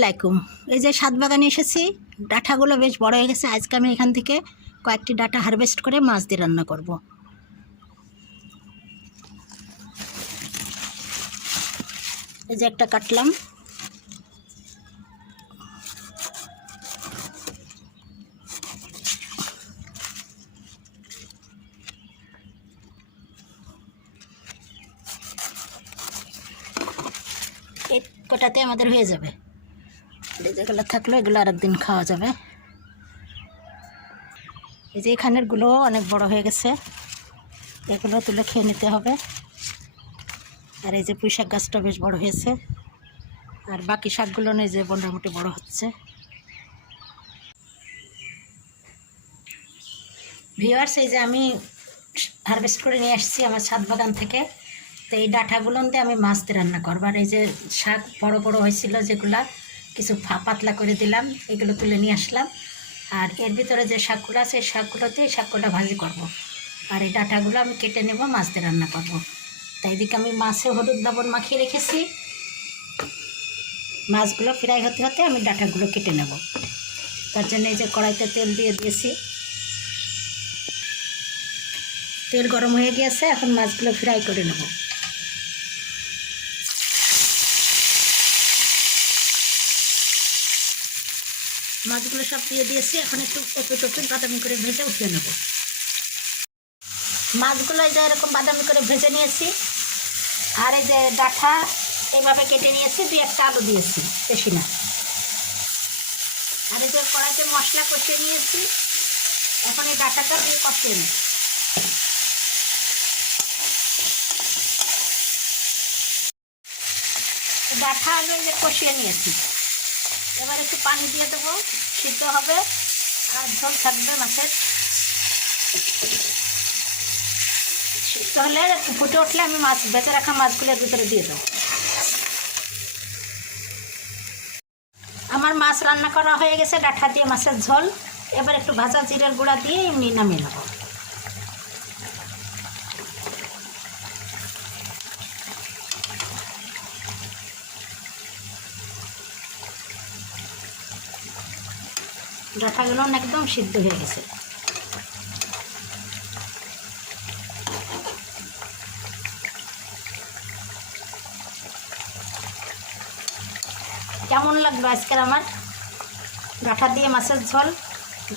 আলাইকুম। এই যে ছাদ বাগানে এসেছি, ডাঁটাগুলো বেশ বড় হয়ে গেছে। আজকে আমি এখান থেকে কয়েকটি ডাঁটা হারভেস্ট করে মাছ দিয়ে রান্না করব। এই যে একটা কাটলাম, এই কটাতে আমাদের হয়ে যাবে। যেগুলো থাকলো এগুলো আরেকদিন খাওয়া যাবে। এই যে এখানেরগুলো অনেক বড় হয়ে গেছে, এগুলো তুলে খেয়ে নিতে হবে। আর এই যে পুঁই শাক গাছটা বেশ বড় হয়েছে, আর বাকি শাকগুলো নেই যে মোটামুটি বড় হচ্ছে। ভিউয়ার্স, এই যে আমি হারভেস্ট করে নিয়ে আসছি আমার ছাদ বাগান থেকে। তো এই ডাঁটাগুলো দিয়ে আমি মাছ দিয়ে রান্না করবো। আর এই যে শাক বড় বড় হয়েছিল যেগুলা, কিছু পাতলা করে দিলাম, এগুলো তুলে নিয়ে আসলাম। আর এর ভিতরে যে শাকগুলো আছে এই শাকগুলো ভাজি করব। আর এই ডাঁটাগুলো আমি কেটে নেব, মাছ দিয়ে রান্না করব। তাই এদিকে আমি মাছে হলুদ লবণ মাখিয়ে রেখেছি। মাছগুলো ফ্রাই হতে হতে আমি ডাঁটাগুলো কেটে নেব। তার জন্য এই যে কড়াইতে তেল দিয়ে দিয়েছি, তেল গরম হয়ে গিয়েছে। এখন মাছগুলো ফ্রাই করে নেব। মাছগুলো সব দিয়ে দিয়েছি, এখন একটু বাদামি করে ভেজে উঠিয়ে নেব। মাছগুলো এই যে এরকম বাদামি করে ভেজে নিয়েছি। আর এই যে ডাঁটা এইভাবে কেটে নিয়েছি, 2-1টা আলু দিয়েছি, বেশি না। আর এই যে কড়াইতে মশলা কষিয়ে নিয়েছি, এখন এই ডাঁটাটা দিয়ে কষিয়ে নেব। ডাঁটা আলু এই যে কষিয়ে নিয়েছি, এবার একটু পানি দিয়ে দেবো, সিদ্ধ হবে আর ঝোল থাকবে মাছের। সিদ্ধ হলে ফুটে উঠলে আমি মাছ বেঁচে রাখা মাছগুলোর ভিতরে দিয়ে দেবো। আমার মাছ রান্না করা হয়ে গেছে, ডাঁটা দিয়ে মাছের ঝোল। এবার একটু ভাজা জিরার গুঁড়া দিয়ে এমনি নামিয়ে নেব। ডাঁটাগুলো একদম সিদ্ধ হয়ে গেছে। কেমন লাগলো আজকের আমার ডাঁটা দিয়ে মাছের ঝোল?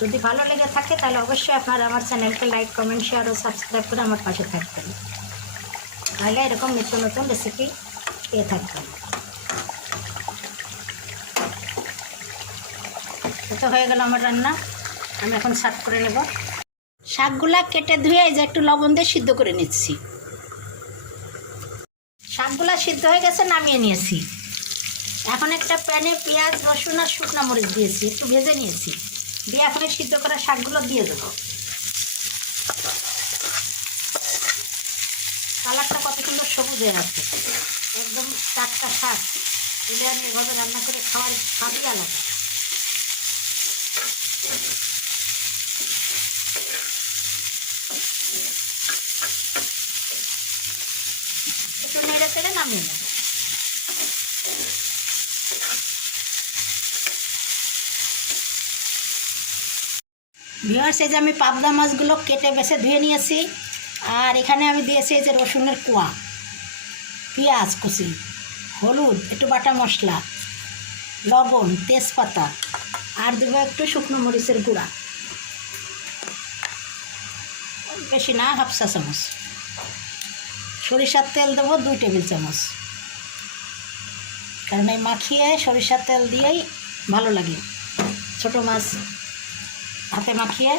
যদি ভালো লেগে থাকে তাহলে অবশ্যই আপনারা আমার চ্যানেলকে লাইক, কমেন্ট, শেয়ার ও সাবস্ক্রাইব করে আমার পাশে থাকবেন। তাহলে এরকম নিত্য নতুন রেসিপি পেয়ে থাকবেন। তো হয়ে গেল আমার রান্না, আমি এখন সার্ভ করে নেব। শাকগুলা কেটে ধুয়ে এই যে একটু লবণ দিয়ে সিদ্ধ করে নিচ্ছি। শাকগুলা সিদ্ধ হয়ে গেছে, নামিয়ে নিয়েছি। এখন একটা প্যানে পেঁয়াজ, রসুন আর শুকনো মরিচ দিয়েছি, একটু ভেজে নিয়েছি। দিয়ে এখন সিদ্ধ করা শাকগুলো দিয়ে দেবো। কালারটা কত সুন্দর সবুজ হয়ে আছে, একদম টাটকা শাক। এলে আমি এভাবে রান্না করে খাওয়ার স্বাদই আলাদা। একটু নেড়ে চেড়ে নামিয়ে নেব। ভিউয়ার্স, এই যে আমি পাবদা মাছগুলো কেটে বেছে ধুয়ে নিয়েছি। আর এখানে আমি দিয়েছি এই যে রসুনের কোয়া, পেঁয়াজ কুচি, হলুদ, একটু বাটা মশলা, লবণ, তেজপাতা, আর দেবো একটু শুকনো মরিচের গুঁড়া, বেশি না, 1/2 চা চামচ। সরিষার তেল দেবো 2 টেবিল চামচ, কারণ এই মাখিয়ে সরিষার তেল দিয়েই ভালো লাগে। ছোটো মাছ হাতে মাখিয়ে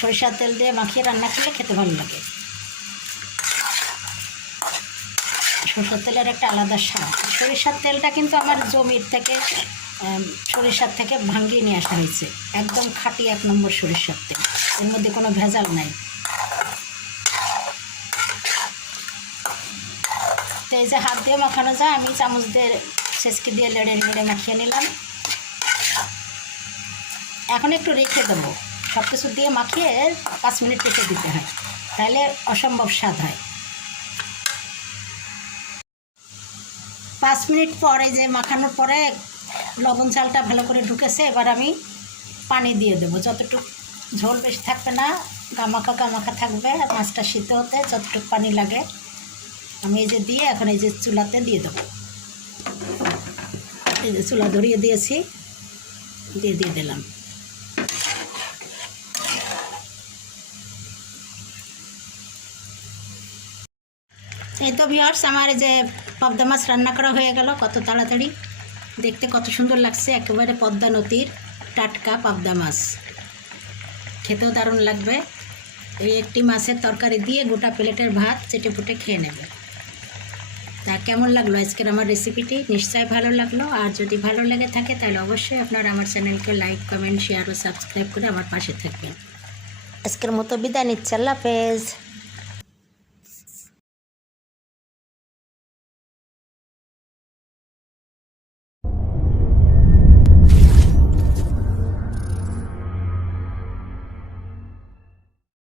সরিষার তেল দিয়ে মাখিয়ে রান্না করলে খেতে ভালো লাগে। সরিষার তেলের একটা আলাদা স্বাদ। সরিষার তেলটা কিন্তু আমার জমির থেকে, সরিষার থেকে ভাঙিয়ে নিয়ে আসা হয়েছে, একদম খাঁটি 1 নম্বর সরিষার তেল, এর মধ্যে কোনো ভেজাল নাই। তো এই যে হাত দিয়ে মাখানো যায়, আমি চামচ দিয়ে ছেঁচকি দিয়ে লেড়ে লেড়ে মাখিয়ে নিলাম। এখন একটু রেখে দেবো, সব কিছু দিয়ে মাখিয়ে 5 মিনিট রেখে দিতে হয়, তাহলে অসম্ভব স্বাদ হয়। 5 মিনিট পরে যে মাখানোর পরে লবণ চালটা ভালো করে ঢুকেছে। এবার আমি পানি দিয়ে দেবো, যতটুকু ঝোল বেশি থাকবে না, গামাখা গামাখা থাকবে। মাছটা সিদ্ধ হতে যতটুকু পানি লাগে আমি এই যে দিয়ে এখন এই যে চুলাতে দিয়ে দেবো। এই যে চুলা ধরিয়ে দিয়েছি, দিয়ে দিলাম। এই তো ভিউয়ার্স, আমার এই যে পাবদা মাছ রান্না করা হয়ে গেল কত তাড়াতাড়ি। দেখতে কত সুন্দর লাগছে, একেবারে পদ্মা নদীর টাটকা পাবদা মাছ। খেতেও দারুণ লাগবে। এই একটি মাছের তরকারি দিয়ে গোটা প্লেটের ভাত চেটে পুটে খেয়ে নেবে। তা কেমন লাগলো আজকের আমার রেসিপিটি? নিশ্চয়ই ভালো লাগলো। আর যদি ভালো লেগে থাকে তাহলে অবশ্যই আপনারা আমার চ্যানেলকে লাইক, কমেন্ট, শেয়ার ও সাবস্ক্রাইব করে আমার পাশে থাকবেন। আজকের মতো বিদায় নিচ্ছি, আল্লাহ হাফেজ।